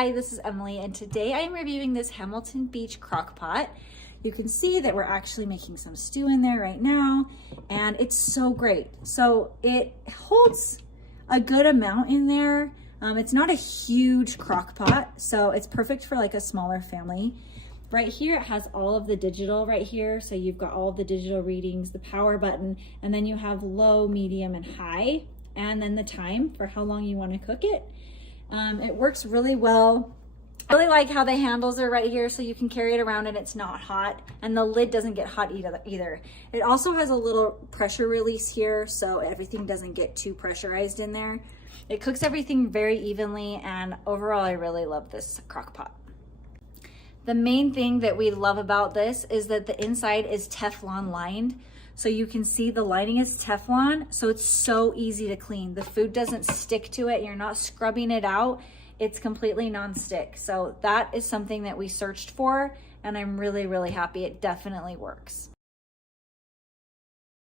Hi, this is Emily, and today I am reviewing this Hamilton Beach crock pot. You can see that we're actually making some stew in there right now, and it's so great. So it holds a good amount in there. It's not a huge crock pot, so it's perfect for like a smaller family. Right here, it has all of the digital right here. So you've got all of the digital readings, the power button, and then you have low, medium, and high, and then the time for how long you want to cook it. It works really well. I really like how the handles are right here so you can carry it around and it's not hot, and the lid doesn't get hot either. It also has a little pressure release here so everything doesn't get too pressurized in there. It cooks everything very evenly, and overall I really love this crock pot. The main thing that we love about this is that the inside is Teflon-lined. So you can see the lining is Teflon, so it's so easy to clean. The food doesn't stick to it. You're not scrubbing it out. It's completely non-stick. So that is something that we searched for, and I'm really, really happy. It definitely works.